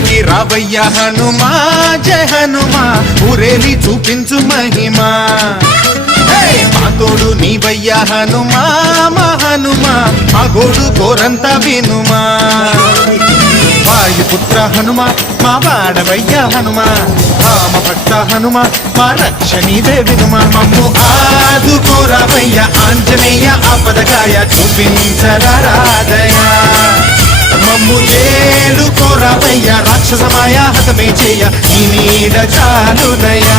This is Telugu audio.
ఊరికి రావయ్య హనుమా జయ హనుమా ఊరేలి చూపించు మహిమా మా తోడు నీవయ్య హనుమా మా హనుమా మా గోడు కోరంత వినుమా వాయుపుత్ర హనుమ మా వాడవయ్య హనుమ రామ భక్త హనుమ మా రక్షణీదే వినుమ మమ్ము ఆదుకోరావయ్య ఆంజనేయ ఆపదగాయ చూపించరాదయ మమ్ము ఏలుకోరావయ్య రాక్షసమాయ హతమే చేయ ఈ నీడ చాలునయా